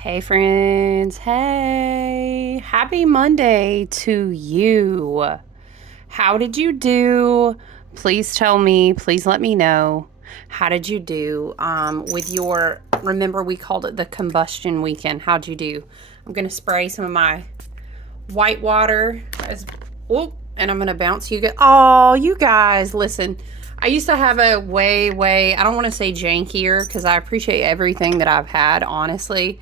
Hey, friends. Hey, happy Monday to you. How did you do? Please tell me, please let me know. How did you do with your, remember we called it the combustion weekend. How'd you do? I'm going to spray some of my white water and I'm going to bounce you. Oh, you guys, listen. I used to have a I don't want to say jankier because I appreciate everything that I've had, honestly.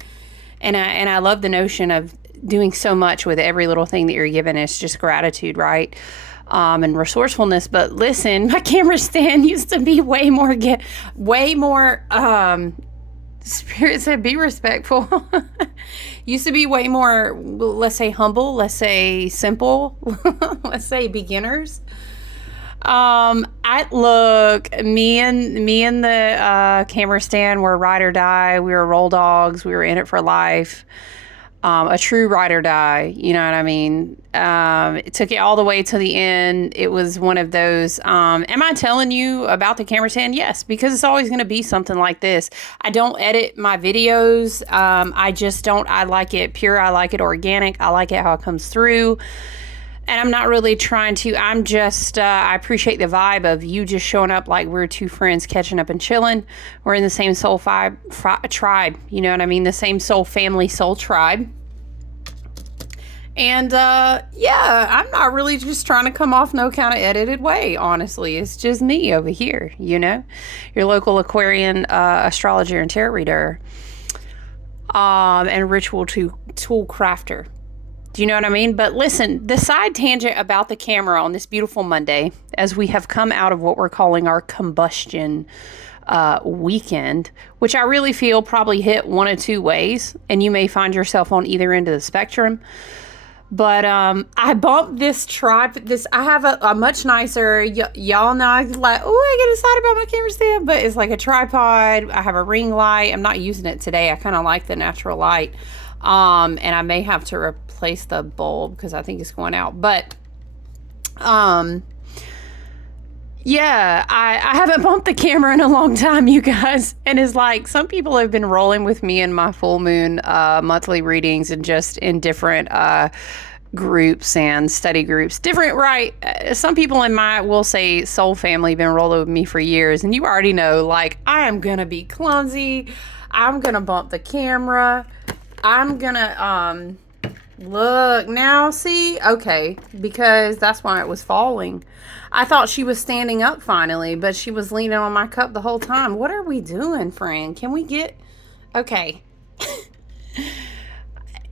And I love the notion of doing so much with every little thing that you're given. It's just gratitude, right? And resourcefulness. But listen, my camera stand used to be way more. Spirit said, "Be respectful." Used to be way more, let's say, humble. Let's say simple. Let's say beginners. I look, me and the camera stand were ride or die. We were roll dogs. We were in it for life. A true ride or die. You know what I mean? It took it all the way to the end. It was one of those. Am I telling you about the camera stand? Yes, because it's always going to be something like this. I don't edit my videos. I just don't. I like it pure. I like it organic. I like it how it comes through. And I'm not really trying to, I'm just, I appreciate the vibe of you just showing up like we're two friends catching up and chilling. We're in the same soul tribe, you know what I mean? The same soul family, soul tribe. And yeah, I'm not really just trying to come off no kind of edited way, honestly. It's just me over here, you know? Your local Aquarian astrologer and tarot reader and ritual tool crafter. Do you know what I mean? But listen, the side tangent about the camera on this beautiful Monday, as we have come out of what we're calling our combustion weekend, which I really feel probably hit one of two ways, and you may find yourself on either end of the spectrum. But I bumped this tripod. I have a much nicer, y'all know, I like, oh, I get excited about my camera stand, but it's like a tripod. I have a ring light. I'm not using it today. I kind of like the natural light. And I may have to replace the bulb because I think it's going out. But, yeah, I haven't bumped the camera in a long time, you guys. And it's like some people have been rolling with me in my full moon monthly readings and just in different groups and study groups. Different, right? Some people in my, we'll say, soul family been rolling with me for years. And you already know, like, I am going to be clumsy. I'm going to bump the camera. I'm gonna, look now, see? Okay, because that's why it was falling. I thought she was standing up finally, but she was leaning on my cup the whole time. What are we doing, friend? Can we get, okay.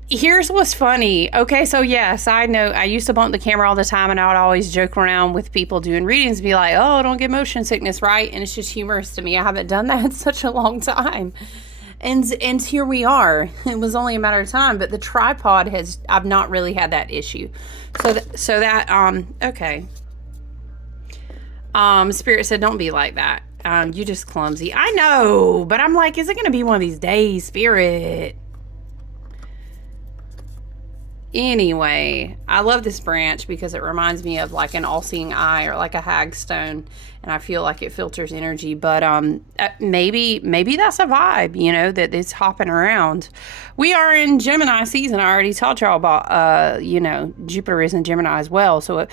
Here's what's funny. Okay, so yes, I know I used to bump the camera all the time, and I would always joke around with people doing readings, be like, oh, don't get motion sickness, right? And it's just humorous to me. I haven't done that in such a long time. And here we are. It was only a matter of time, but the tripod I've not really had that issue. Okay. Spirit said, don't be like that. You just clumsy. I know, but I'm like, is it going to be one of these days, Spirit? Anyway, I love this branch because it reminds me of like an all-seeing eye or like a hagstone, and I feel like it filters energy. But maybe that's a vibe, you know, that it's hopping around. We are in Gemini season. I already told y'all about you know, Jupiter is in Gemini as well, so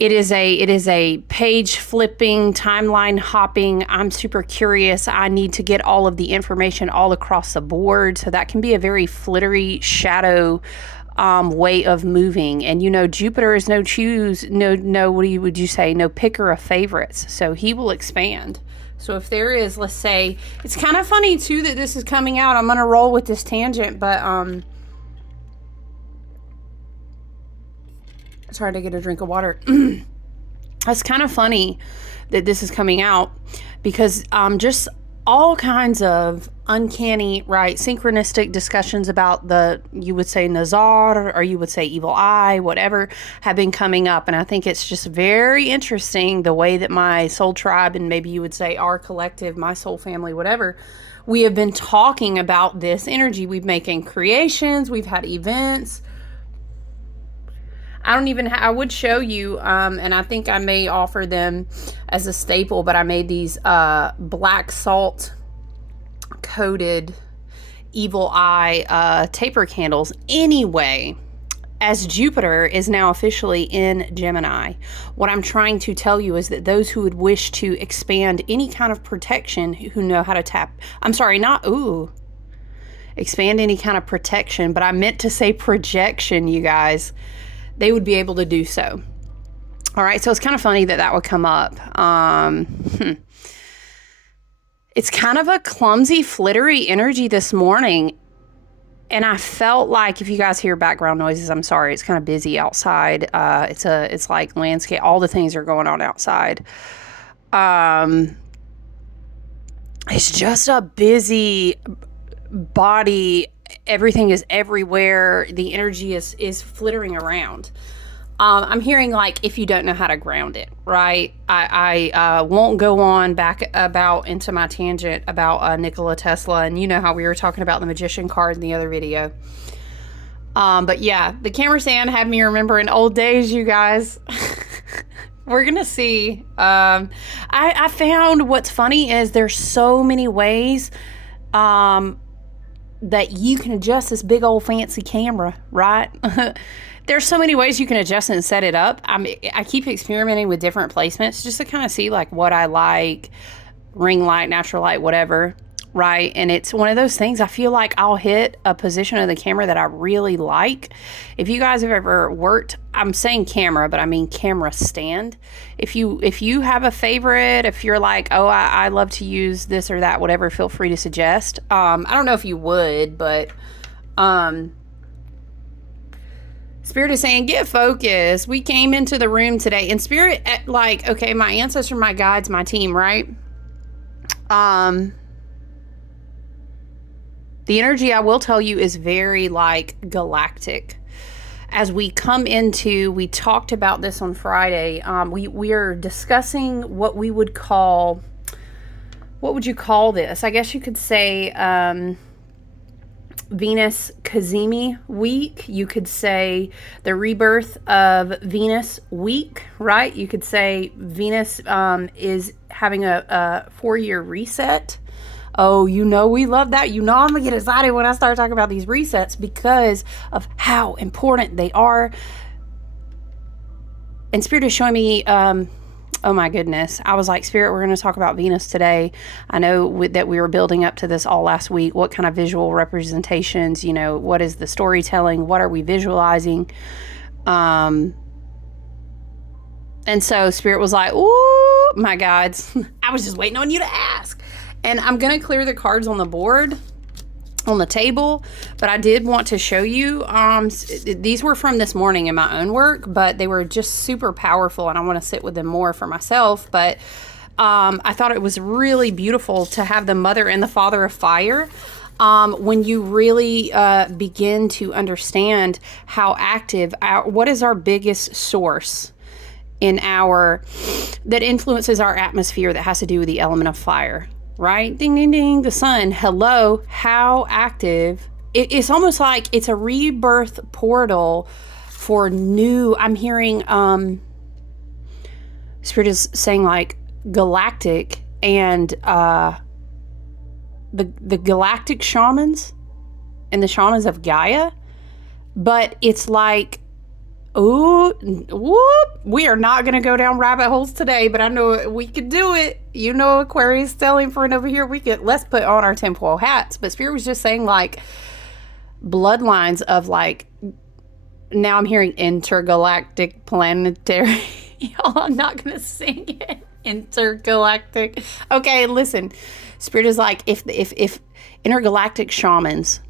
it is a page flipping, timeline hopping. I'm super curious. I need to get all of the information all across the board. So that can be a very flittery shadow way of moving. And you know, Jupiter is no would you say, no picker of favorites. So he will expand. So if there is, let's say, it's kind of funny too that this is coming out. I'm gonna roll with this tangent, but sorry to get a drink of water. It's kind of funny that this is coming out because just all kinds of uncanny, right, synchronistic discussions about you would say Nazar, or you would say evil eye, whatever, have been coming up. And I think it's just very interesting the way that my soul tribe, and maybe you would say our collective, my soul family, whatever, we have been talking about this energy. We've making creations, we've had events. I would show you, and I think I may offer them as a staple, but I made these black salt coated evil eye taper candles. Anyway, as Jupiter is now officially in Gemini, what I'm trying to tell you is that those who would wish to expand any kind of protection, who know how to expand any kind of protection, but I meant to say projection, you guys, they would be able to do so. All right, so it's kind of funny that would come up. It's kind of a clumsy, flittery energy this morning. And I felt like, if you guys hear background noises, I'm sorry. It's kind of busy outside. It's like landscape. All the things are going on outside. It's just a busy body. Everything is everywhere. The energy is flittering around. I'm hearing, like, if you don't know how to ground it, right? I won't go on back about into my tangent about Nikola Tesla, and you know how we were talking about the magician card in the other video. But yeah, the camera stand had me remembering old days, you guys. We're gonna see. I found what's funny is there's so many ways that you can adjust this big old fancy camera, right? There's so many ways you can adjust it and set it up. I keep experimenting with different placements just to kind of see like what I like, ring light, natural light, whatever, right? And it's one of those things, I feel like I'll hit a position of the camera that I really like. If you guys have ever worked, I'm saying camera, but I mean camera stand. If you have a favorite, if you're like, oh, I love to use this or that, whatever, feel free to suggest. I don't know if you would, but Spirit is saying, get focused. We came into the room today. And Spirit, like, okay, my ancestor, my guides, my team, right? The energy, I will tell you, is very, like, galactic. As we come into, we talked about this on Friday. We are discussing what we would call, what would you call this? I guess you could say, Venus Cazimi week. You could say the rebirth of Venus week, right? You could say Venus is having a 4-year reset. Oh, you know, we love that. You know, I'm gonna get excited when I start talking about these resets because of how important they are. And Spirit is showing me, oh my goodness. I was like, Spirit, we're going to talk about Venus today. I know that we were building up to this all last week. What kind of visual representations, you know, what is the storytelling? What are we visualizing? And so Spirit was like, ooh, my gods. I was just waiting on you to ask. And I'm going to clear the cards on the board, on the table, but I did want to show you, these were from this morning in my own work, but they were just super powerful and I want to sit with them more for myself. But I thought it was really beautiful to have the Mother and the Father of Fire. When you really begin to understand how active, what is our biggest source in that influences our atmosphere that has to do with the element of fire. Right? Ding, ding, ding. The sun. Hello. How active. It's almost like it's a rebirth portal for new. I'm hearing Spirit is saying like galactic and the galactic shamans and the shamans of Gaia. But it's like, ooh, whoop, we are not going to go down rabbit holes today, but I know we could do it. You know, Aquarius stellium friend over here, let's put on our tinfoil hats. But Spirit was just saying like bloodlines of like, now I'm hearing intergalactic planetary. Y'all, I'm not going to sing it. Intergalactic. Okay, listen. Spirit is like, if intergalactic shamans,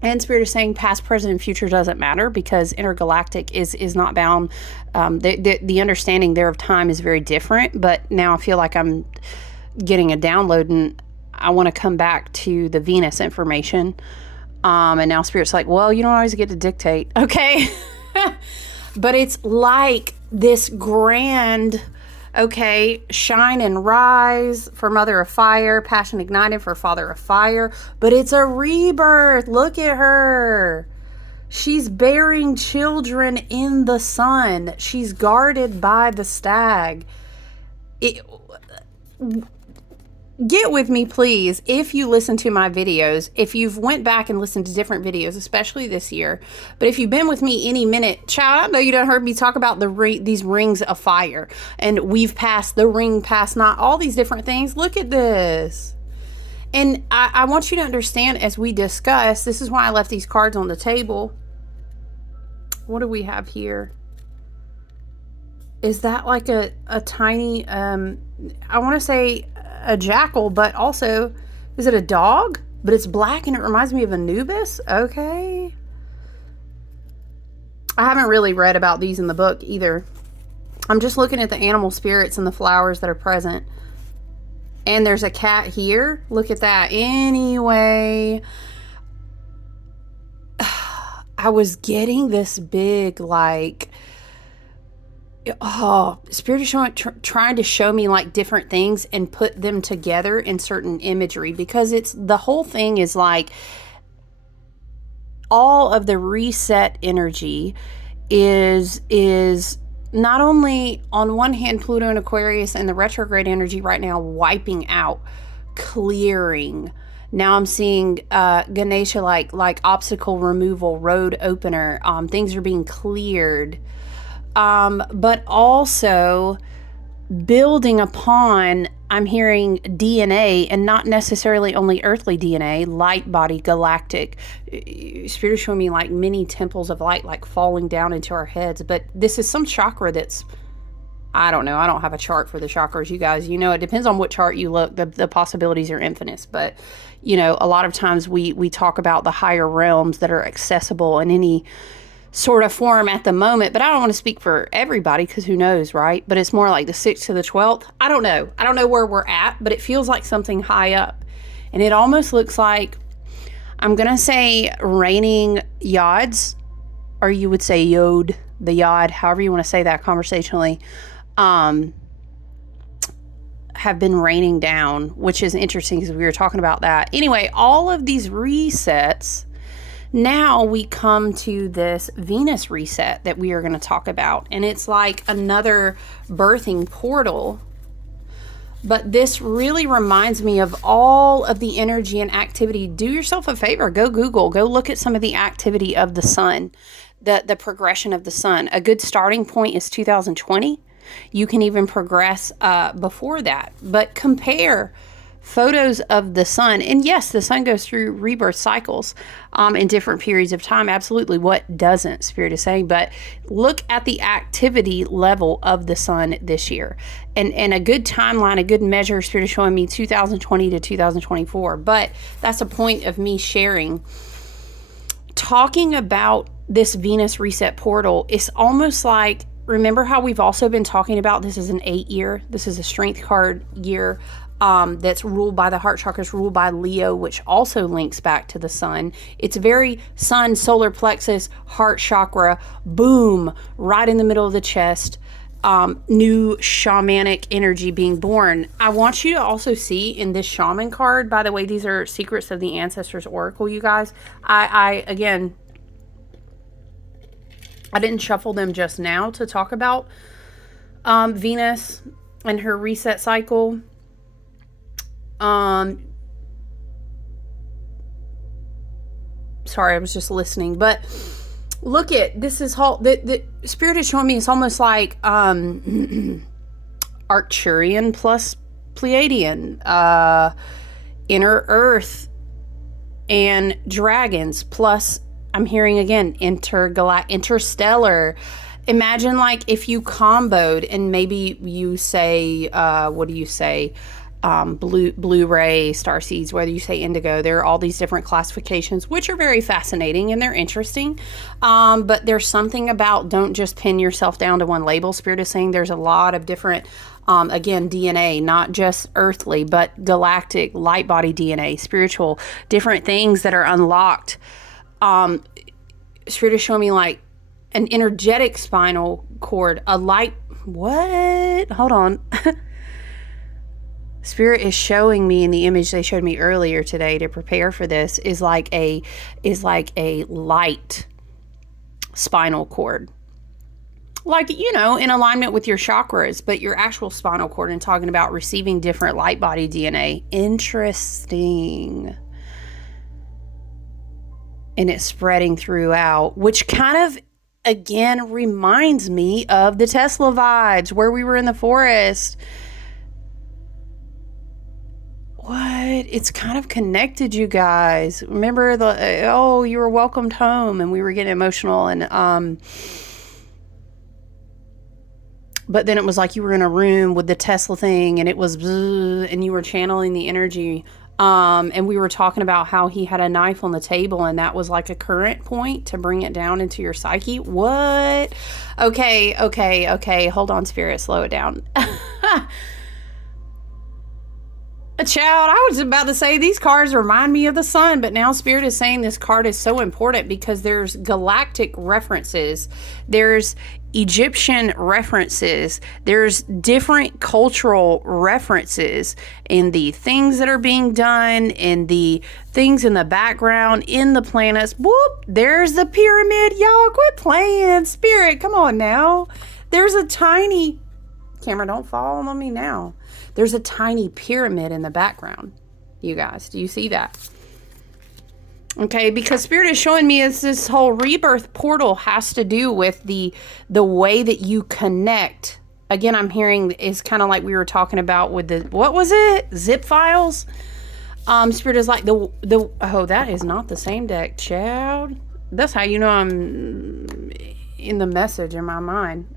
and Spirit is saying past, present, and future doesn't matter because intergalactic is not bound. The understanding there of time is very different, but now I feel like I'm getting a download and I want to come back to the Venus information. And now Spirit's like, well, you don't always get to dictate. Okay. But it's like this grand, okay, shine and rise for Mother of Fire, passion ignited for Father of Fire, but it's a rebirth. Look at her. She's bearing children in the sun. She's guarded by the stag. get with me, please, if you listen to my videos, if you've went back and listened to different videos, especially this year, but if you've been with me any minute, child, I know you done heard me talk about these rings of fire, and we've passed the ring, past not all these different things. Look at this. And I want you to understand, as we discuss, this is why I left these cards on the table. What do we have here? Is that like a tiny, I want to say a jackal, but also, is it a dog? But it's black and it reminds me of Anubis. Okay. I haven't really read about these in the book either. I'm just looking at the animal spirits and the flowers that are present. And there's a cat here. Look at that. Anyway, I was getting this big, like, Spirit is showing, trying to show me like different things and put them together in certain imagery, because it's, the whole thing is like all of the reset energy is not only on one hand Pluto and Aquarius and the retrograde energy right now wiping out, clearing. Now I'm seeing Ganesha like obstacle removal, road opener. Things are being cleared. But also building upon, I'm hearing DNA, and not necessarily only earthly DNA, light body, galactic. Spirit is showing me like many temples of light, like falling down into our heads. But this is some chakra that's, I don't know. I don't have a chart for the chakras, you guys. You know, it depends on what chart you look. The possibilities are infinite. But, you know, a lot of times we talk about the higher realms that are accessible in any sort of form at the moment, but I don't want to speak for everybody, because who knows, right? But it's more like the 6th to the 12th. I don't know where we're at, but it feels like something high up, and it almost looks like, I'm gonna say, raining yods, or you would say yod, the yod, however you want to say that conversationally, have been raining down, which is interesting because we were talking about that. Anyway, all of these resets. Now we come to this Venus reset that we are going to talk about. And it's like another birthing portal. But this really reminds me of all of the energy and activity. Do yourself a favor. Go Google. Go look at some of the activity of the sun. The progression of the sun. A good starting point is 2020. You can even progress before that. But compare photos of the sun, and yes, the sun goes through rebirth cycles in different periods of time. Absolutely. What doesn't, Spirit is saying? But look at the activity level of the sun this year, and a good timeline, a good measure. Spirit is showing me 2020 to 2024. But that's a point of me sharing, talking about this Venus reset portal. It's almost like, remember how we've also been talking about this is an 8-year, this is a strength card year. That's ruled by the heart chakras, ruled by Leo, which also links back to the sun. It's very sun, solar plexus, heart chakra, boom, right in the middle of the chest. New shamanic energy being born. I want you to also see in this shaman card, by the way, these are Secrets of the Ancestors Oracle, you guys. Again, I didn't shuffle them just now to talk about Venus and her reset cycle. Sorry, I was just listening, but look at this. Is whole the Spirit is showing me it's almost like Arcturian plus Pleiadian, inner Earth and dragons, plus I'm hearing again interstellar. Imagine like if you comboed and maybe you say what do you say, Blu-ray, starseeds, whether you say indigo. There are all these different classifications, which are very fascinating and they're interesting. But there's something about, don't just pin yourself down to one label. Spirit is saying there's a lot of different, again, DNA, not just earthly, but galactic, light body DNA, spiritual, different things that are unlocked. Spirit is showing me like an energetic spinal cord, a light, what? Hold on. Spirit is showing me in the image they showed me earlier today to prepare for this is like a light spinal cord. like, you know, in alignment with your chakras, but your actual spinal cord, and talking about receiving different light body DNA. Interesting. And it's spreading throughout, which kind of, again, reminds me of the Tesla vibes where we were in the forest. What? It's kind of connected, you guys. Remember oh, you were welcomed home, and we were getting emotional, and but then it was like you were in a room with the Tesla thing, and it was and you were channeling the energy. And we were talking about how he had a knife on the table, and that was like a current point to bring it down into your psyche. What? Okay. Hold on, Spirit. Slow it down. Child, I was about to say these cards remind me of the sun, but now Spirit is saying this card is so important because there's galactic references, there's Egyptian references, there's different cultural references in the things that are being done, in the things in the background, in the planets. Whoop, there's the pyramid. Y'all quit playing. Spirit, come on now. There's a tiny, camera, don't fall on me now. There's a tiny pyramid in the background. You guys, do you see that? Okay, because Spirit is showing me is this whole rebirth portal has to do with the way that you connect. Again, I'm hearing is kind of like we were talking about with the, what was it? Zip files? Spirit is like oh, that is not the same deck, child. That's how you know I'm in the message in my mind.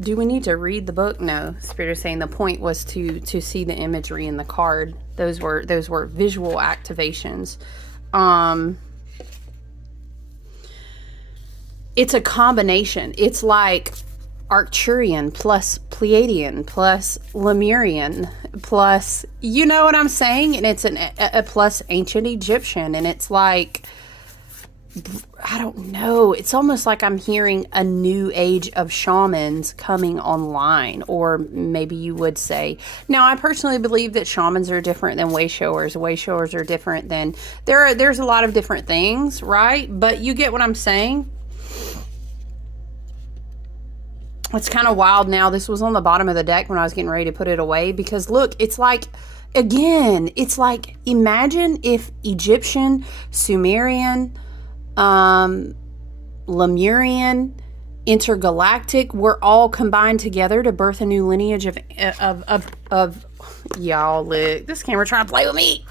Do we need to read the book? No. Spirit is saying the point was to see the imagery in the card. Those were visual activations. It's a combination. It's like Arcturian plus Pleiadian plus Lemurian plus, you know what I'm saying? And it's a plus ancient Egyptian, and it's like, I don't know. It's almost like I'm hearing a new age of shamans coming online, or maybe you would say. Now, I personally believe that shamans are different than way showers. Way showers are different than, there's a lot of different things, right? But you get what I'm saying? It's kind of wild now. This was on the bottom of the deck when I was getting ready to put it away, because look, it's like, again, it's like, imagine if Egyptian, Sumerian, Lemurian, intergalactic were all combined together to birth a new lineage of y'all. Look, this camera trying to play with me.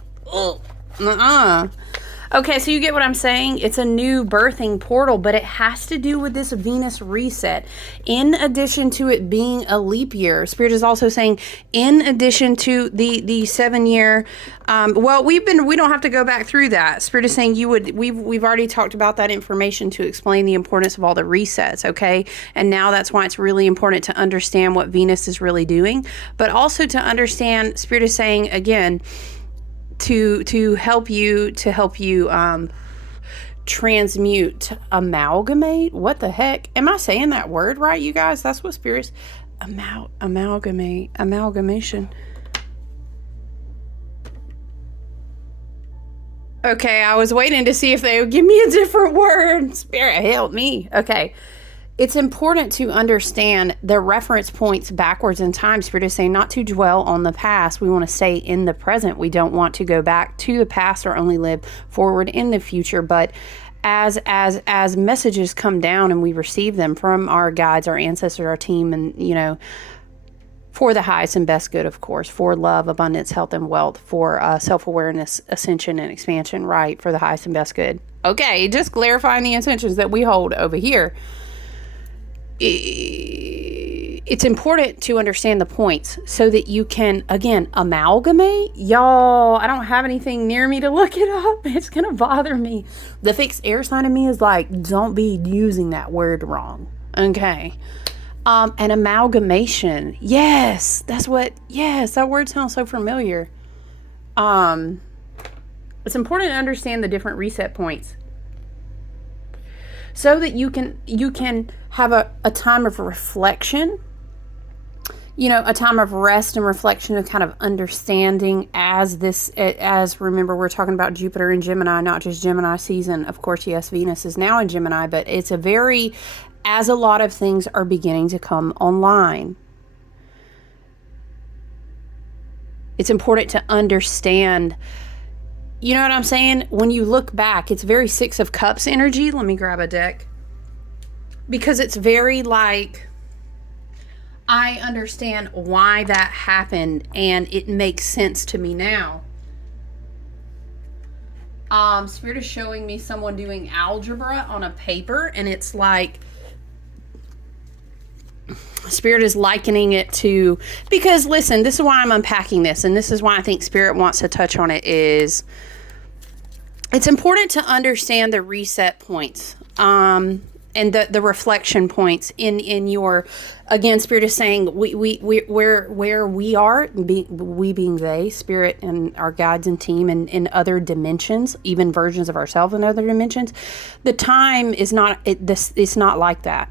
Okay, so you get what I'm saying? It's a new birthing portal, but it has to do with this Venus reset. In addition to it being a leap year, Spirit is also saying, in addition to the 7-year, well, we don't have to go back through that. Spirit is saying we've already talked about that information to explain the importance of all the resets, okay? And now that's why it's really important to understand what Venus is really doing, but also to understand, Spirit is saying, again, to help you transmute, amalgamate. What the heck? Am I saying that word right, you guys? That's what Spirit's amalgamation. Okay, I was waiting to see if they would give me a different word. Spirit, help me. Okay. It's important to understand the reference points backwards in time. Spirit is saying not to dwell on the past. We want to stay in the present. We don't want to go back to the past or only live forward in the future. But as messages come down and we receive them from our guides, our ancestors, our team, and, you know, for the highest and best good, of course, for love, abundance, health, and wealth, for self-awareness, ascension, and expansion, right, for the highest and best good. Okay, just clarifying the intentions that we hold over here. It's important to understand the points so that you can, again, amalgamate. Y'all, I don't have anything near me to look it up. It's going to bother me. The fixed air sign of me is like, don't be using that word wrong. Okay. An amalgamation. Yes, that word sounds so familiar. It's important to understand the different reset points so that you can have a time of reflection. a time of rest and reflection and kind of understanding as remember, we're talking about Jupiter and Gemini, not just Gemini season. Of course, yes, Venus is now in Gemini, but it's as a lot of things are beginning to come online. It's important to understand, you know what I'm saying? When you look back, it's very Six of Cups energy. Let me grab a deck. Because it's very like, I understand why that happened and it makes sense to me now. Spirit is showing me someone doing algebra on a paper, and it's like, Spirit is likening it to, because listen, this is why I'm unpacking this, and this is why I think Spirit wants to touch on it, is it's important to understand the reset points, and the reflection points in your, again, Spirit is saying where we are, we being they, Spirit and our guides and team, and in other dimensions, even versions of ourselves in other dimensions, the time is not, it's not like that.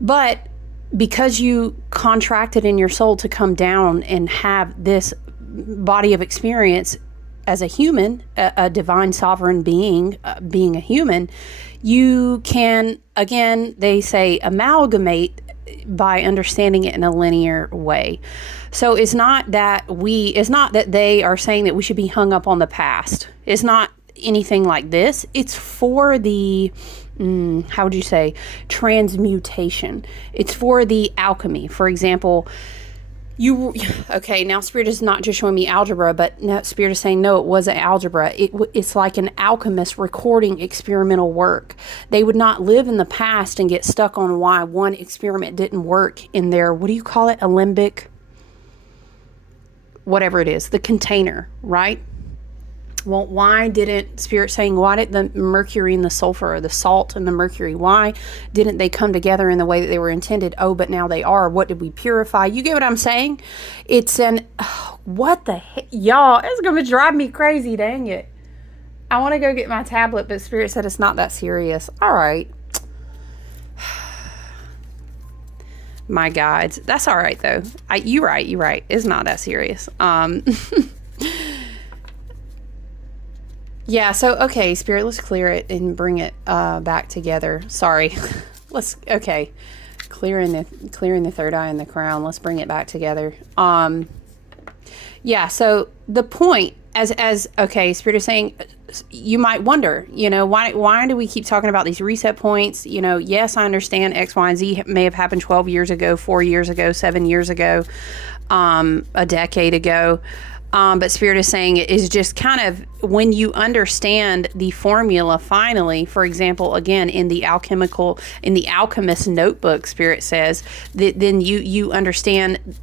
But because you contracted in your soul to come down and have this body of experience as a human, a divine sovereign being, being a human, you can, again, they say, amalgamate by understanding it in a linear way. So it's not that they are saying that we should be hung up on the past. It's not anything like this. It's for the how would you say, transmutation. It's for the alchemy. For example, now Spirit is not just showing me algebra, but now Spirit is saying, no, it wasn't algebra. It's like an alchemist recording experimental work. They would not live in the past and get stuck on why one experiment didn't work in their, what do you call it? Alembic, whatever it is, the container, right? Well, why didn't the mercury and the sulfur, or the salt and the mercury, why didn't they come together in the way that they were intended? Oh, but now they are. What did we purify? You get what I'm saying? It's what the heck? Y'all, it's going to drive me crazy, dang it. I want to go get my tablet, but Spirit said it's not that serious. All right. My guides. That's all right, though. You're right. It's not that serious. Yeah, so, okay, Spirit, let's clear it and bring it back together. Sorry. Clearing the third eye and the crown. Let's bring it back together. Yeah, so the point, okay, Spirit is saying, you might wonder, why do we keep talking about these reset points? Yes, I understand X, Y, and Z may have happened 12 years ago, 4 years ago, 7 years ago, a decade ago. But Spirit is saying it is just kind of when you understand the formula finally, for example, again, in the alchemist notebook, Spirit says, that then you understand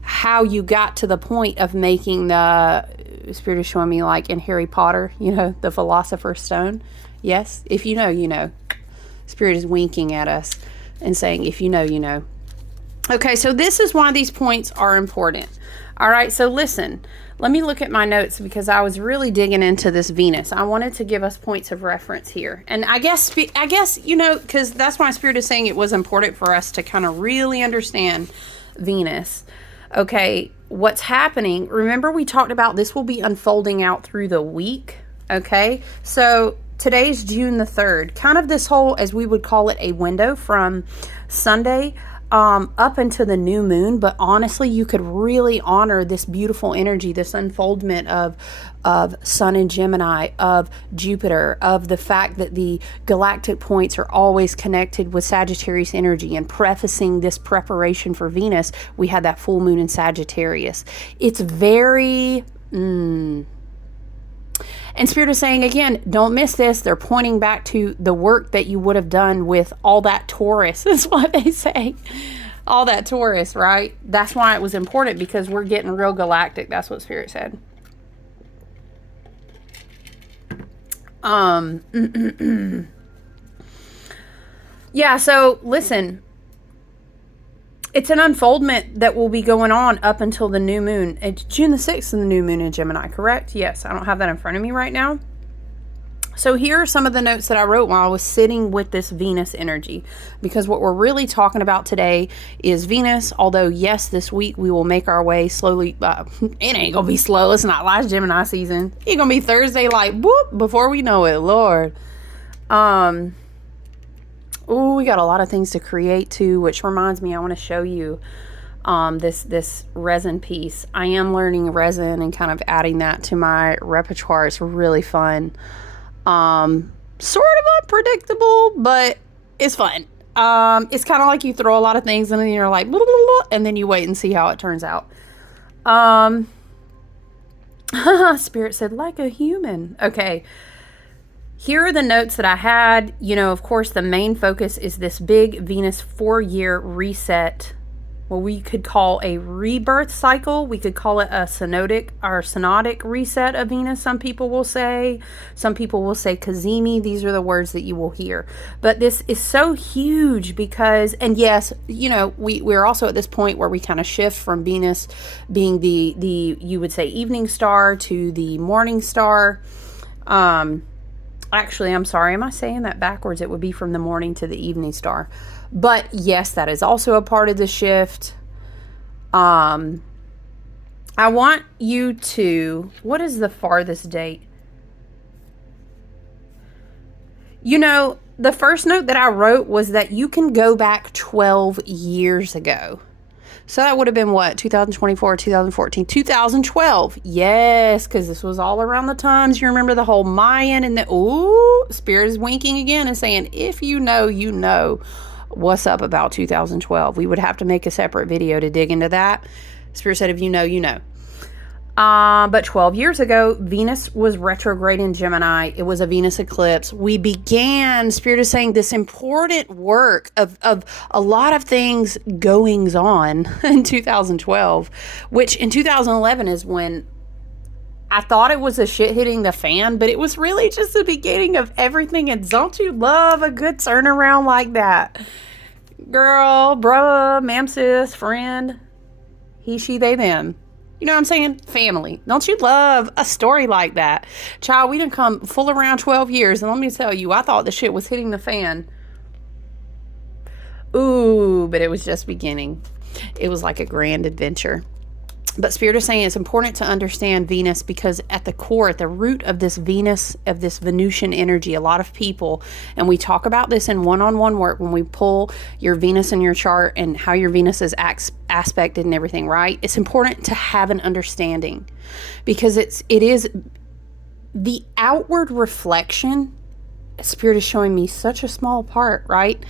how you got to the point of making the, Spirit is showing me like in Harry Potter, the Philosopher's Stone. Yes, if you know, you know. Spirit is winking at us and saying, if you know, you know. Okay, so this is why these points are important. All right, so listen, let me look at my notes because I was really digging into this Venus. I wanted to give us points of reference here. And I guess because that's why Spirit is saying it was important for us to kind of really understand Venus. Okay, what's happening? Remember we talked about this will be unfolding out through the week. Okay, so today's June the 3rd. Kind of this whole, as we would call it, a window from Sunday up into the new moon, but honestly, you could really honor this beautiful energy, this unfoldment of Sun and Gemini, of Jupiter, of the fact that the galactic points are always connected with Sagittarius energy. And prefacing this preparation for Venus, we had that full moon in Sagittarius. It's very and Spirit is saying, again, don't miss this. They're pointing back to the work that you would have done with all that Taurus, is what they say. All that Taurus, right? That's why it was important, because we're getting real galactic. That's what Spirit said. Yeah, so listen. It's an unfoldment that will be going on up until the new moon. It's June the 6th and the new moon in Gemini, correct? Yes, I don't have that in front of me right now. So here are some of the notes that I wrote while I was sitting with this Venus energy, because what we're really talking about today is Venus. Although, yes, this week we will make our way slowly. It ain't going to be slow. It's not last Gemini season. It's going to be Thursday, like, whoop, before we know it, Lord. Oh, we got a lot of things to create too, which reminds me, I want to show you this resin piece. I am learning resin and kind of adding that to my repertoire. It's really fun. Sort of unpredictable, but it's fun. It's kind of like you throw a lot of things and then you're like, blah, blah, blah, and then you wait and see how it turns out. Spirit said, like a human. Okay. Here are the notes that I had. You know, of course, the main focus is this big Venus 4-year reset, what we could call a rebirth cycle. We could call it a synodic reset of Venus, some people will say. Some people will say Kazemi. These are the words that you will hear. But this is so huge because, and yes, you know, we're also at this point where we kind of shift from Venus being the you would say evening star to the morning star. Actually, I'm sorry. Am I saying that backwards? It would be from the morning to the evening star. But yes, that is also a part of the shift. I want you to, what is the farthest date? You know, the first note that I wrote was that you can go back 12 years ago. So that would have been what? 2024, 2014, 2012. Yes, because this was all around the times. You remember the whole Mayan and the, ooh, Spirit is winking again and saying, if you know, you know what's up about 2012. We would have to make a separate video to dig into that. Spirit said, if you know, you know. But 12 years ago, Venus was retrograde in Gemini. It was a Venus eclipse. We began, Spirit is saying, this important work of a lot of things goings on in 2012, which in 2011 is when I thought it was a shit hitting the fan, but it was really just the beginning of everything. And don't you love a good turnaround like that? Girl, bruh, ma'am, sis, friend, he, she, they, them. You know what I'm saying? Family. Don't you love a story like that? Child, we didn't come full around 12 years. And let me tell you, I thought the shit was hitting the fan. Ooh, but it was just beginning. It was like a grand adventure. But Spirit is saying it's important to understand Venus because at the core, at the root of this Venus, of this Venusian energy, a lot of people, and we talk about this in one-on-one work when we pull your Venus in your chart and how your Venus is aspected and everything, right? It's important to have an understanding because it is the outward reflection. Spirit is showing me such a small part, right?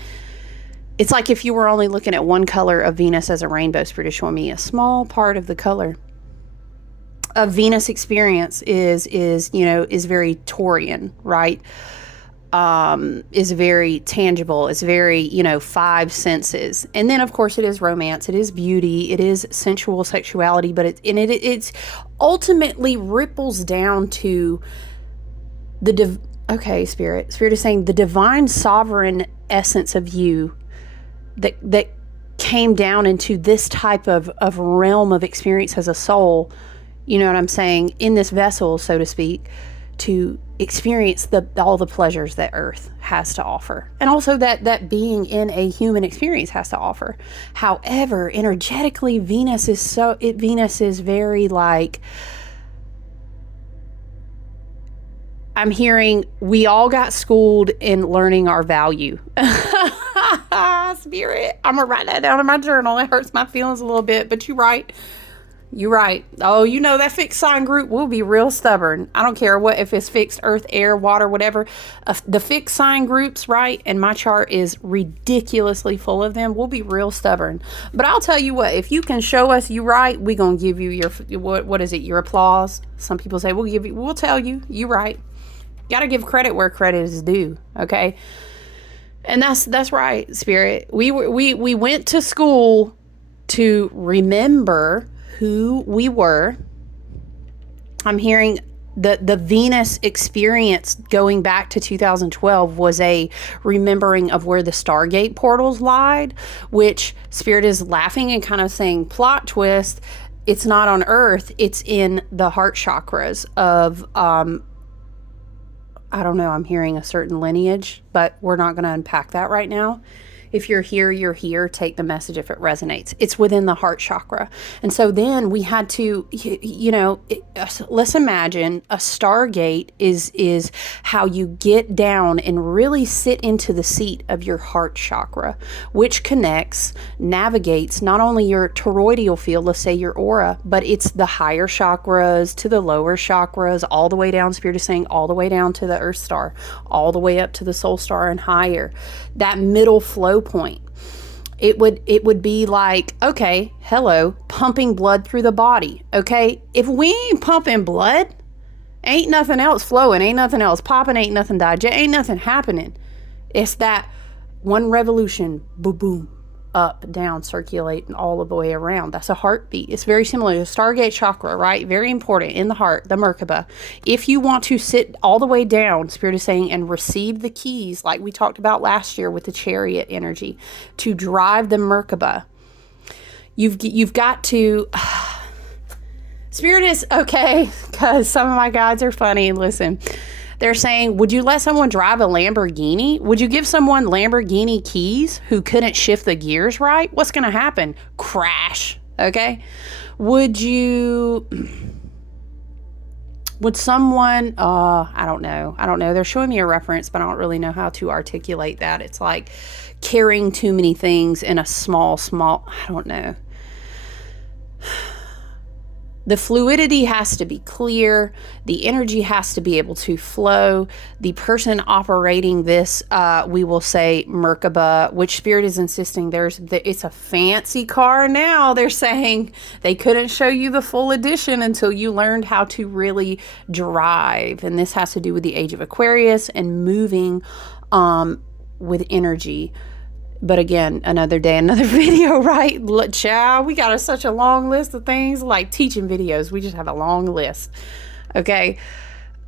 It's like if you were only looking at one color of Venus as a rainbow. Spirit is showing me a small part of the color. A Venus experience is very Taurian, right? Is very tangible. It's very, 5 senses. And then of course it is romance. It is beauty. It is sensual sexuality, but it's ultimately ripples down to the, Spirit is saying the divine sovereign essence of you that came down into this type of realm of experience as a soul, you know what I'm saying, in this vessel, so to speak, to experience all the pleasures that Earth has to offer. And also that being in a human experience has to offer. However, energetically, Venus is very like, I'm hearing we all got schooled in learning our value. Spirit, I'm going to write that down in my journal. It hurts my feelings a little bit, but you're right. You're right. Oh, that fixed sign group will be real stubborn. I don't care if it's fixed earth, air, water, whatever. The fixed sign groups, right? And my chart is ridiculously full of them. We'll be real stubborn. But I'll tell you what, if you can show us you right, we're going to give you what is it? Your applause. Some people say we'll tell you right. Got to give credit where credit is due. Okay. And that's right, Spirit. We went to school to remember who we were. I'm hearing the Venus experience going back to 2012 was a remembering of where the Stargate portals lied, which Spirit is laughing and kind of saying, plot twist, it's not on Earth, it's in the heart chakras of I don't know, I'm hearing a certain lineage, but we're not going to unpack that right now. If you're here, you're here. Take the message if it resonates. It's within the heart chakra. And so then we had to, let's imagine a stargate is how you get down and really sit into the seat of your heart chakra, which connects, navigates not only your toroidal field, let's say your aura, but it's the higher chakras to the lower chakras, all the way down, Spirit is saying, all the way down to the earth star, all the way up to the soul star and higher. That middle flow point. It would be like, okay, hello, pumping blood through the body. Okay, if we ain't pumping blood, ain't nothing else flowing, ain't nothing else popping, ain't nothing digest, ain't nothing happening. It's that one revolution, boom, boom, up, down, circulating all of the way around. That's a heartbeat. It's very similar to the Stargate chakra, right? Very important in the heart, the Merkaba. If you want to sit all the way down, Spirit is saying, and receive the keys, like we talked about last year with the chariot energy, to drive the Merkaba, you've got to... Spirit is okay, because some of my guides are funny. Listen, they're saying, would you let someone drive a Lamborghini? Would you give someone Lamborghini keys who couldn't shift the gears right? What's going to happen? Crash. Okay. Would someone, I don't know. They're showing me a reference, but I don't really know how to articulate that. It's like carrying too many things in a small, I don't know. The fluidity has to be clear. The energy has to be able to flow. The person operating this, we will say Merkaba, which Spirit is insisting it's a fancy car now. They're saying they couldn't show you the full edition until you learned how to really drive. And this has to do with the age of Aquarius and moving with energy. But again, another day, another video, right? Child, we got such a long list of things, like teaching videos. We just have a long list. Okay.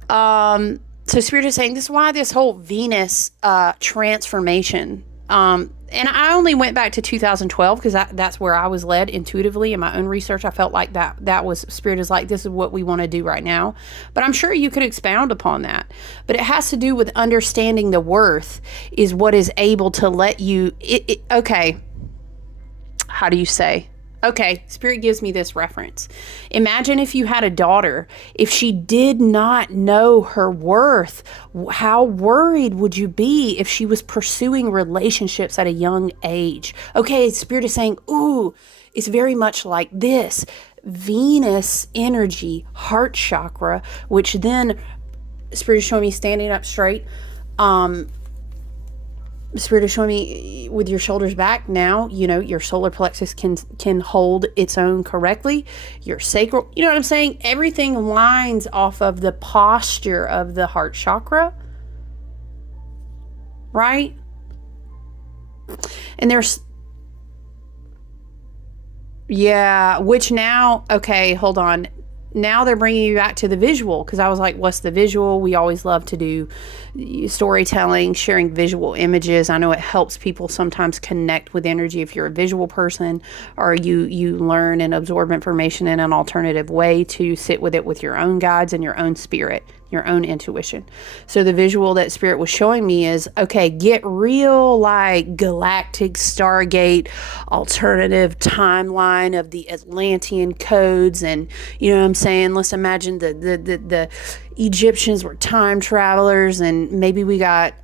So Spirit is saying this is why this whole Venus transformation. And I only went back to 2012 because that's where I was led intuitively in my own research. I felt like that was, Spirit is like, this is what we want to do right now. But I'm sure you could expound upon that. But it has to do with understanding the worth is what is able to let you, okay, how do you say? Okay, Spirit gives me this reference. Imagine if you had a daughter, if she did not know her worth, how worried would you be if she was pursuing relationships at a young age? Okay, Spirit is saying, ooh, it's very much like this. Venus energy, heart chakra, which then, Spirit is showing me standing up straight, Spirit is showing me with your shoulders back now, your solar plexus can hold its own correctly. Your sacral, you know what I'm saying? Everything lines off of the posture of the heart chakra, right? And which now, okay, hold on. Now they're bringing you back to the visual, because I was like, what's the visual? We always love to do storytelling, sharing visual images. I know it helps people sometimes connect with energy if you're a visual person, or you learn and absorb information in an alternative way to sit with it with your own guides and your own spirit, your own intuition. So the visual that Spirit was showing me is, okay, get real like galactic Stargate alternative timeline of the Atlantean codes, and you know what I'm saying? Let's imagine the Egyptians were time travelers, and maybe we got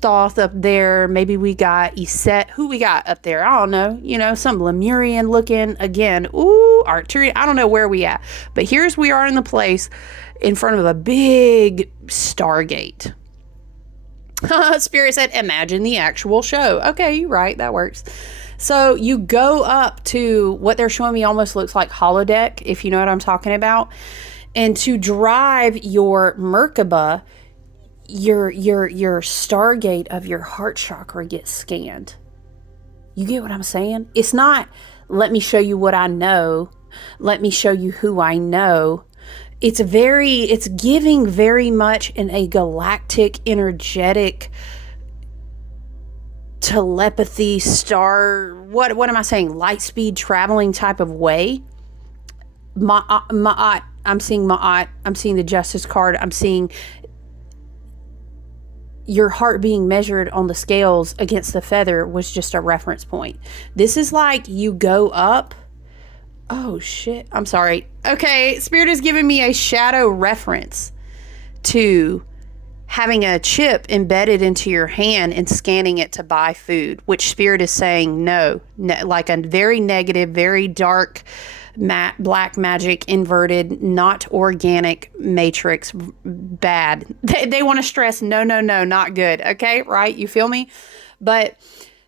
Thoth up there, maybe we got Iset, who we got up there, I don't know, some Lemurian looking, again, Arcturian, I don't know where we at, but here's we are in the place in front of a big Stargate. Spirit said, imagine the actual show. Okay, you're right, that works. So you go up to what they're showing me almost looks like holodeck, if you know what I'm talking about. And to drive your Merkaba, your Stargate of your heart chakra gets scanned. You get what I'm saying? It's not, let me show you what I know. Let me show you who I know. It's giving very much in a galactic, energetic, telepathy, what am I saying? Light speed traveling type of way. Ma'at, I'm seeing Ma'at. I'm seeing the Justice card. I'm seeing your heart being measured on the scales against the feather was just a reference point. This is like you go up. Oh shit, I'm sorry. Okay, Spirit is giving me a shadow reference to having a chip embedded into your hand and scanning it to buy food, which Spirit is saying no, like a very negative, very dark, black magic, inverted, not organic matrix, bad. They want to stress no, not good. Okay, right? You feel me? But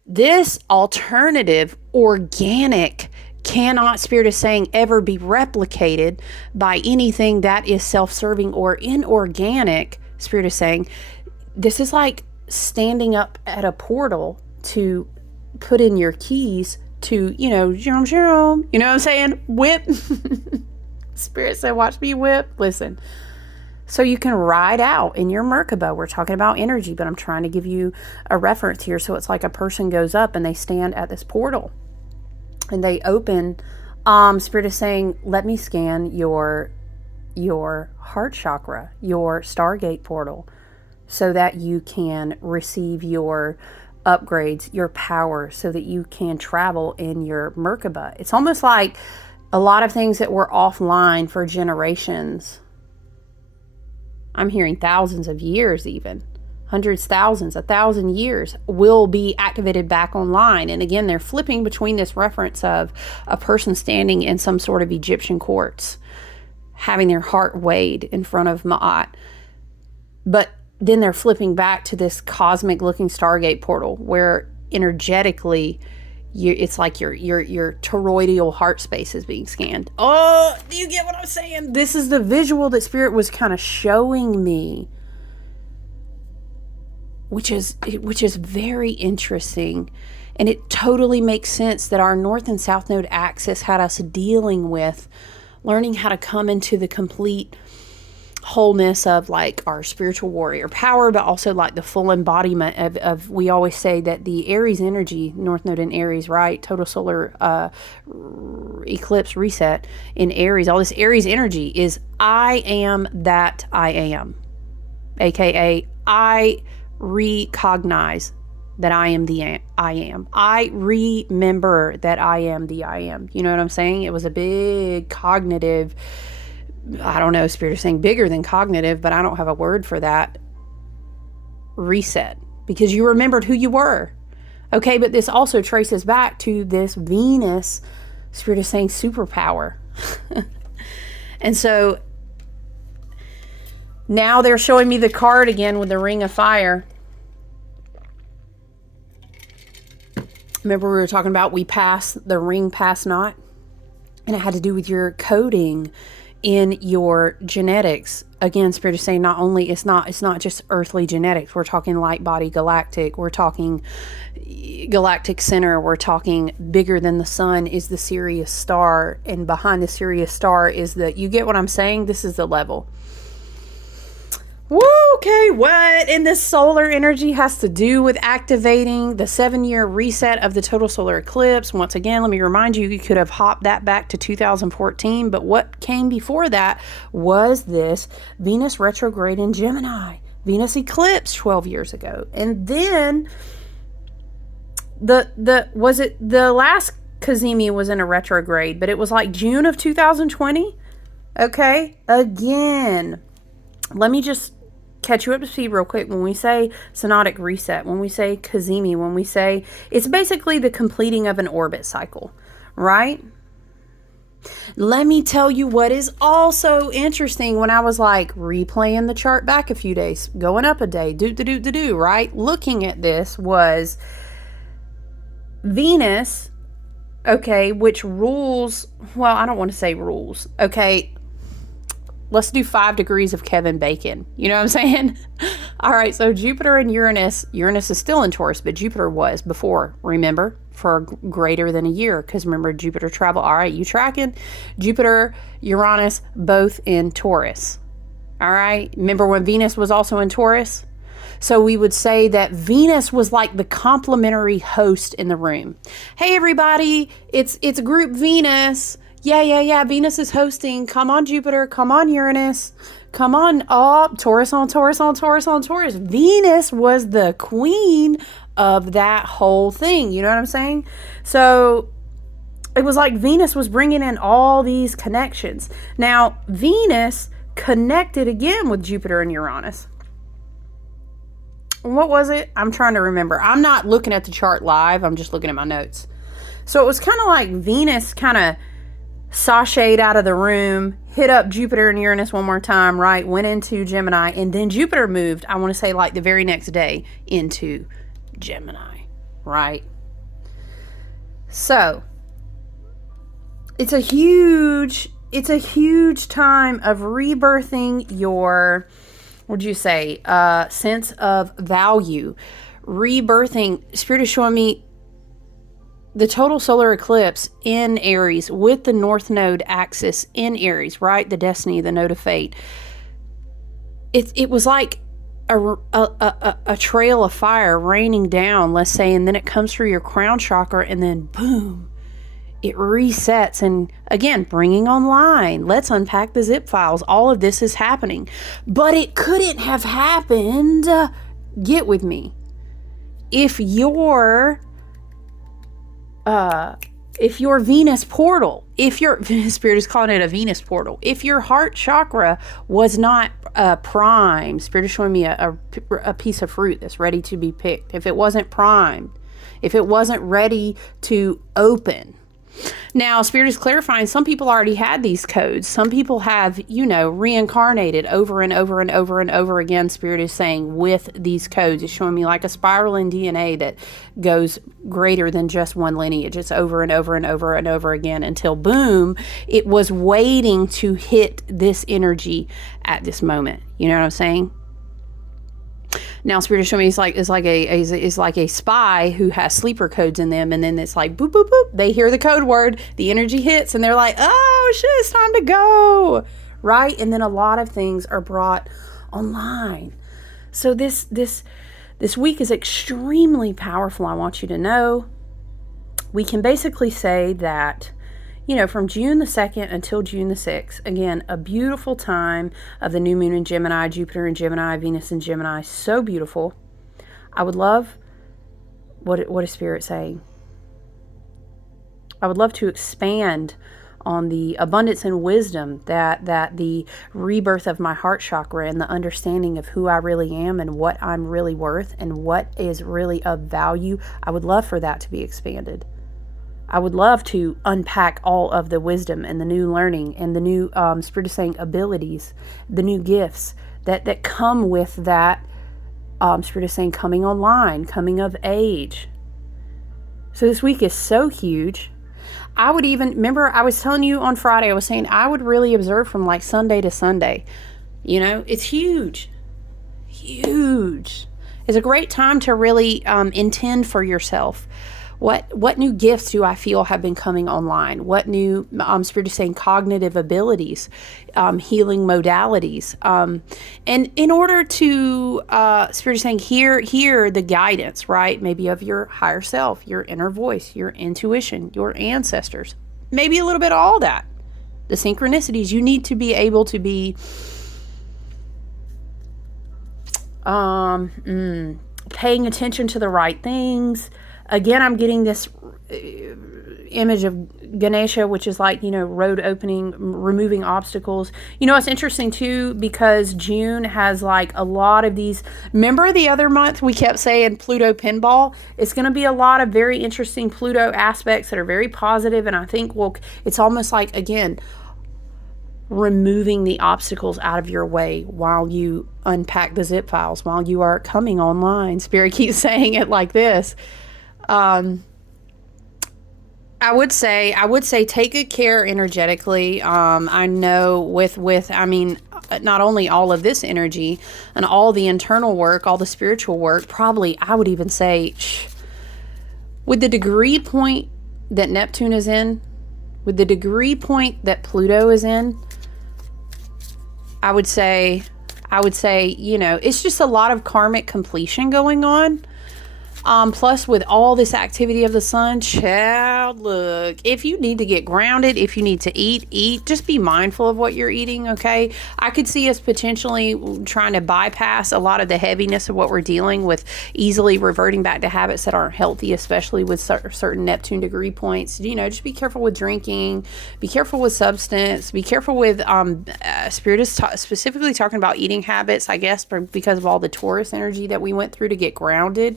this alternative, organic, cannot, Spirit is saying, ever be replicated by anything that is self-serving or inorganic. Spirit is saying, this is like standing up at a portal to put in your keys to, you know what I'm saying? Whip. Spirit said, watch me whip. Listen. So you can ride out in your Merkaba. We're talking about energy, but I'm trying to give you a reference here. So it's like a person goes up and they stand at this portal and they open. Spirit is saying, let me scan your heart chakra, your Stargate portal, so that you can receive your upgrades, your power, so that you can travel in your Merkaba. It's almost like a lot of things that were offline for generations. I'm hearing thousands of years, even hundreds, thousands, 1,000 years, will be activated back online. And again, they're flipping between this reference of a person standing in some sort of Egyptian courts, having their heart weighed in front of Ma'at. But then they're flipping back to this cosmic looking Stargate portal where energetically it's like your toroidal heart space is being scanned. Oh, do you get what I'm saying? This is the visual that Spirit was kind of showing me, which is very interesting. And it totally makes sense that our North and South Node axis had us dealing with learning how to come into the complete wholeness of like our spiritual warrior power, but also like the full embodiment of we always say that the Aries energy, North Node in Aries, right? Total solar eclipse reset in Aries. All this Aries energy is I am that I am. AKA I recognize that I am the I am. I remember that I am the I am. You know what I'm saying? It was a big cognitive, I don't know, Spirit is saying bigger than cognitive, but I don't have a word for that, reset, because you remembered who you were. Okay, but this also traces back to this Venus, Spirit is saying, superpower. And so now they're showing me the card again with the Ring of Fire. Remember we were talking about we passed the ring pass not, and it had to do with your coding in your genetics. Again, Spirit is saying not only it's not just earthly genetics. We're talking light body galactic. We're talking galactic center. We're talking bigger than the sun is the Sirius star, and behind the Sirius star is the, you get what I'm saying? This is the level. Woo, okay, what in this solar energy has to do with activating the 7-year reset of the total solar eclipse? Once again, let me remind you, you could have hopped that back to 2014, but what came before that was this Venus retrograde in Gemini, Venus eclipse 12 years ago. And then the last Cazimi was in a retrograde, but it was like June of 2020. Okay, again, let me just catch you up to speed real quick. When we say synodic reset, when we say Cazimi, when we say it's basically the completing of an orbit cycle, right? Let me tell you what is also interesting. When I was like replaying the chart back a few days, going up a day, right? Looking at this was Venus, okay, which rules, well, I don't want to say rules, okay. Let's do 5 degrees of Kevin Bacon. You know what I'm saying? All right, so Jupiter and Uranus. Uranus is still in Taurus, but Jupiter was before, remember, for greater than a year. Because remember, Jupiter travel. All right, you tracking? Jupiter, Uranus, both in Taurus. All right? Remember when Venus was also in Taurus? So we would say that Venus was like the complementary host in the room. Hey, everybody, it's group Venus. Yeah. Venus is hosting. Come on, Jupiter. Come on, Uranus. Come on. Oh, Taurus on Taurus on Taurus on Taurus. Venus was the queen of that whole thing. You know what I'm saying? So it was like Venus was bringing in all these connections. Now, Venus connected again with Jupiter and Uranus. What was it? I'm trying to remember. I'm not looking at the chart live. I'm just looking at my notes. So it was kind of like Venus kind of sashayed out of the room, hit up Jupiter and Uranus one more time, right? Went into Gemini, and then Jupiter moved, I want to say like the very next day, into Gemini, right? So it's a huge time of rebirthing your, what'd you say, sense of value. Rebirthing. Spirit is showing me the total solar eclipse in Aries with the North Node axis in Aries, right? The destiny, the node of fate. It was like a trail of fire raining down, let's say, and then it comes through your crown chakra, and then boom, it resets. And again, bringing online. Let's unpack the zip files. All of this is happening, but it couldn't have happened. Get with me. If your Venus portal, if your Spirit is calling it a Venus portal, if your heart chakra was not primed, Spirit is showing me a piece of fruit that's ready to be picked. If it wasn't primed, if it wasn't ready to open. Now, Spirit is clarifying, some people already had these codes. Some people have, reincarnated over and over and over and over again. Spirit is saying with these codes. It's showing me like a spiral in DNA that goes greater than just one lineage. It's over and over and over and over again until boom, it was waiting to hit this energy at this moment. You know what I'm saying? Now, Spirit is showing me it's like a spy who has sleeper codes in them, and then it's like boop boop boop. They hear the code word, the energy hits, and they're like, "Oh shit, it's time to go!" Right? And then a lot of things are brought online. So this week is extremely powerful. I want you to know. We can basically say that, from June the 2nd until June the 6th, again, a beautiful time of the new moon in Gemini, Jupiter in Gemini, Venus in Gemini. So beautiful. I would love, what is Spirit saying? I would love to expand on the abundance and wisdom that the rebirth of my heart chakra and the understanding of who I really am and what I'm really worth and what is really of value. I would love for that to be expanded. I would love to unpack all of the wisdom and the new learning and the new, Spirit is saying, abilities, the new gifts that come with that, Spirit is saying, coming online, coming of age. So this week is so huge. I would even, remember I was telling you on Friday, I was saying I would really observe from like Sunday to Sunday. It's huge. Huge. It's a great time to really intend for yourself. What new gifts do I feel have been coming online? What new, Spirit is saying, cognitive abilities, healing modalities. And in order to, Spirit is saying, hear the guidance, right? Maybe of your higher self, your inner voice, your intuition, your ancestors. Maybe a little bit of all that. The synchronicities. You need to be able to be paying attention to the right things. Again, I'm getting this image of Ganesha, which is like, road opening, removing obstacles. It's interesting too, because June has like a lot of these. Remember the other month we kept saying Pluto pinball? It's going to be a lot of very interesting Pluto aspects that are very positive. And I think, it's almost like, again, removing the obstacles out of your way while you unpack the zip files, while you are coming online. Spirit keeps saying it like this. I would say take good care energetically. I know with not only all of this energy and all the internal work, all the spiritual work, probably I would even say with the degree point that Neptune is in, with the degree point that Pluto is in, I would say, it's just a lot of karmic completion going on. Plus, with all this activity of the sun, child, look, if you need to get grounded, if you need to eat, just be mindful of what you're eating, okay? I could see us potentially trying to bypass a lot of the heaviness of what we're dealing with, easily reverting back to habits that aren't healthy, especially with certain Neptune degree points. You know, just be careful with drinking, be careful with substance, be careful with, Spirit is specifically talking about eating habits, I guess, because of all the Taurus energy that we went through to get grounded.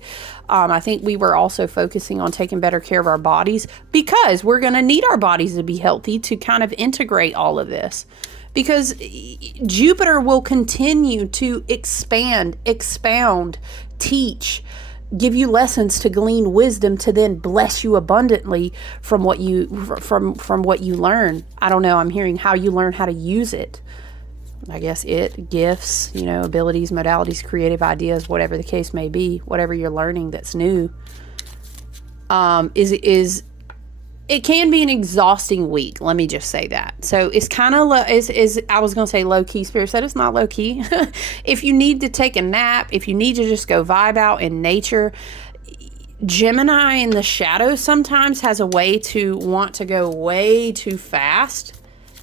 I think we were also focusing on taking better care of our bodies, because we're going to need our bodies to be healthy to kind of integrate all of this. Because Jupiter will continue to expand, expound, teach, give you lessons to glean wisdom to then bless you abundantly from what you from what you learn. I don't know. I'm hearing how you learn how to use it. I guess gifts, you know, abilities, modalities, creative ideas, whatever the case may be, whatever you're learning that's new, it can be an exhausting week. Let me just say that. So it's kind of I was going to say low key. Spirit said it's not low key. If you need to take a nap, if you need to just go vibe out in nature, Gemini in the shadows sometimes has a way to want to go way too fast.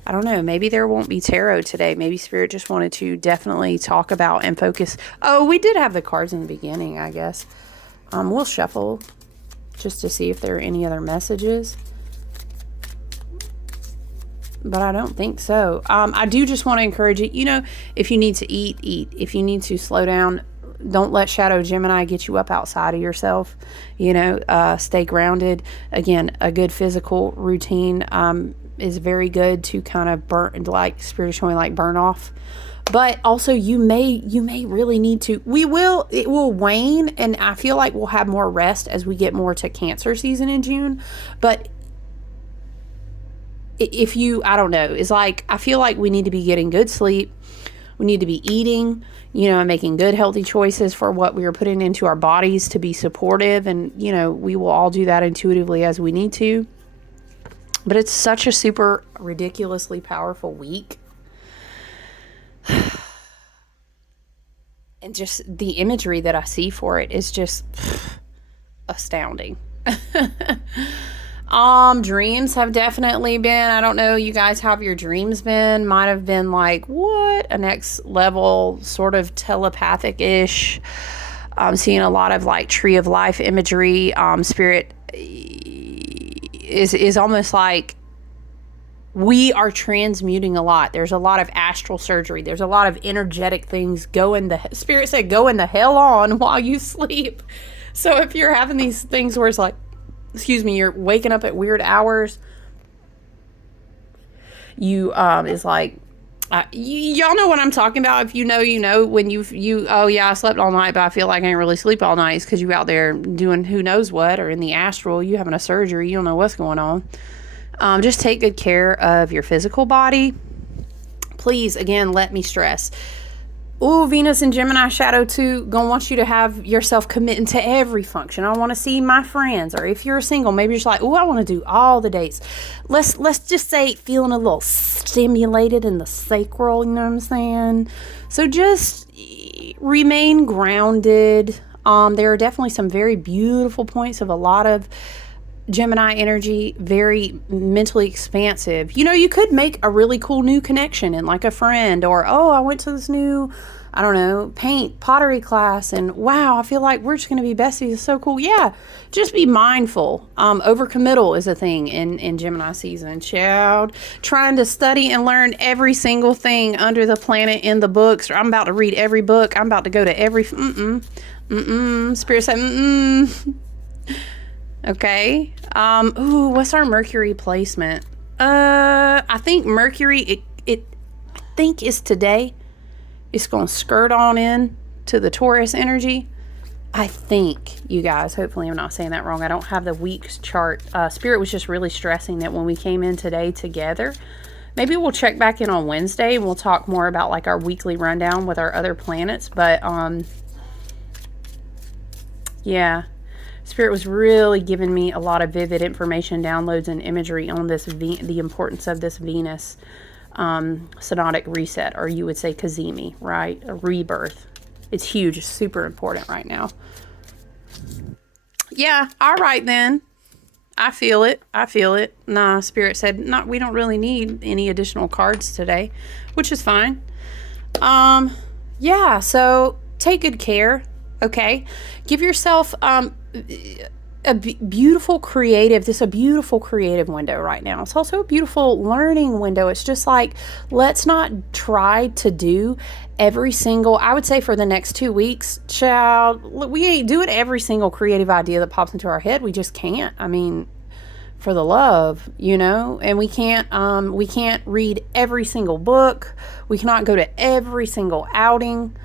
I don't know. Maybe there won't be tarot today. Maybe Spirit just wanted to definitely talk about and focus. Oh, we did have the cards in the beginning, I guess. We'll shuffle just to see if there are any other messages. But I don't think so. I do just want to encourage you, you know, if you need to eat. If you need to slow down, don't let Shadow Gemini get you up outside of yourself. You know, stay grounded. Again, a good physical routine is very good to kind of burn, like Spirit is showing, like burn off. But also you may really need to, it will wane, and I feel like we'll have more rest as we get more to Cancer season in June. But if you, I don't know, it's like, I feel like we need to be getting good sleep. We need to be eating, you know, and making good healthy choices for what we are putting into our bodies to be supportive. And, you know, we will all do that intuitively as we need to. But it's such a super ridiculously powerful week. And just the imagery that I see for it is just astounding. Dreams have definitely been, I don't know, you guys, how have your dreams been? Might have been like, what? A next level, sort of telepathic-ish. I'm seeing a lot of like tree of life imagery. Spirit is almost like we are transmuting a lot. There's a lot of astral surgery. There's a lot of energetic things Spirit said, go in the hell on while you sleep. So if you're having these things where it's like, excuse me, you're waking up at weird hours, you, is like, y'all know what I'm talking about. If you know, you know, when oh yeah, I slept all night, but I feel like I ain't really sleep all night. It's because you out there doing who knows what, or in the astral, you having a surgery, you don't know what's going on. Just take good care of your physical body. Please, again, let me stress. Ooh, Venus and Gemini shadow too, gonna want you to have yourself committing to every function. I want to see my friends, or if you're single, maybe you're just like, ooh, I want to do all the dates. Let's just say feeling a little stimulated in the sacral, you know what I'm saying? So just remain grounded. There are definitely some very beautiful points of a lot of Gemini energy, very mentally expansive. You know, you could make a really cool new connection in like a friend, or, oh, I went to this new, I don't know, pottery class, and wow, I feel like we're just going to be besties. It's so cool. Yeah, just be mindful. Overcommittal is a thing in Gemini season. Child, trying to study and learn every single thing under the planet in the books. I'm about to read every book. I'm about to go to every, Spirit said, Okay. Ooh, what's our Mercury placement? I think Mercury, I think is today. It's going to skirt on in to the Taurus energy. I think, you guys, hopefully I'm not saying that wrong. I don't have the week's chart. Spirit was just really stressing that when we came in today together, maybe we'll check back in on Wednesday and we'll talk more about like our weekly rundown with our other planets. But, yeah. Spirit was really giving me a lot of vivid information, downloads, and imagery on this the importance of this Venus synodic reset, or you would say Kazemi, right? A rebirth. It's huge. It's super important right now. Yeah, all right then. I feel it. I feel it. Nah, Spirit said, "Not. We don't really need any additional cards today," which is fine. Um, yeah. So take good care. Okay, give yourself beautiful creative. This is a beautiful creative window right now. It's also a beautiful learning window. It's just like, let's not try to do every single, I would say for the next 2 weeks, child, we ain't doing every single creative idea that pops into our head. We just can't. I mean, for the love, you know, and we can't read every single book. We cannot go to every single outing.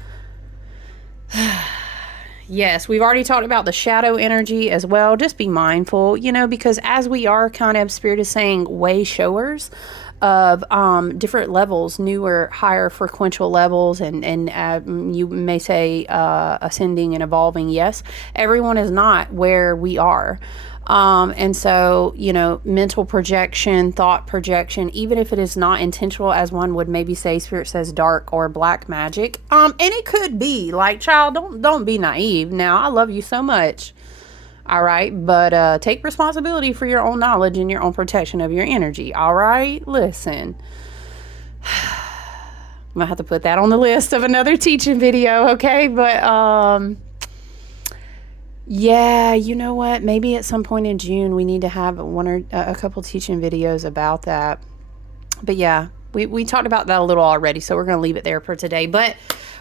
Yes, we've already talked about the shadow energy as well. Just be mindful, you know, because as we are kind of, Spirit is saying, way showers of different levels, newer, higher frequential levels, and you may say ascending and evolving. Yes, everyone is not where we are. And so, you know, mental projection, thought projection, even if it is not intentional, as one would maybe say, Spirit says dark or black magic. And it could be like, child, don't be naive. Now, I love you so much. All right. But, take responsibility for your own knowledge and your own protection of your energy. All right. Listen, I'm gonna have to put that on the list of another teaching video. Okay. But, yeah, you know what? Maybe at some point in June we need to have one or a couple teaching videos about that. But yeah, we talked about that a little already, so we're going to leave it there for today. But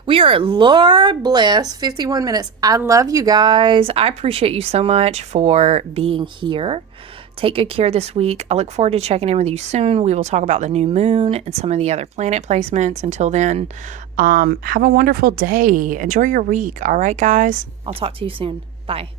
we are, Lord bless, 51 minutes. I love you guys. I appreciate you so much for being here. Take good care this week. I look forward to checking in with you soon. We will talk about the new moon and some of the other planet placements. Until then, have a wonderful day. Enjoy your week. All right, guys. I'll talk to you soon. Bye.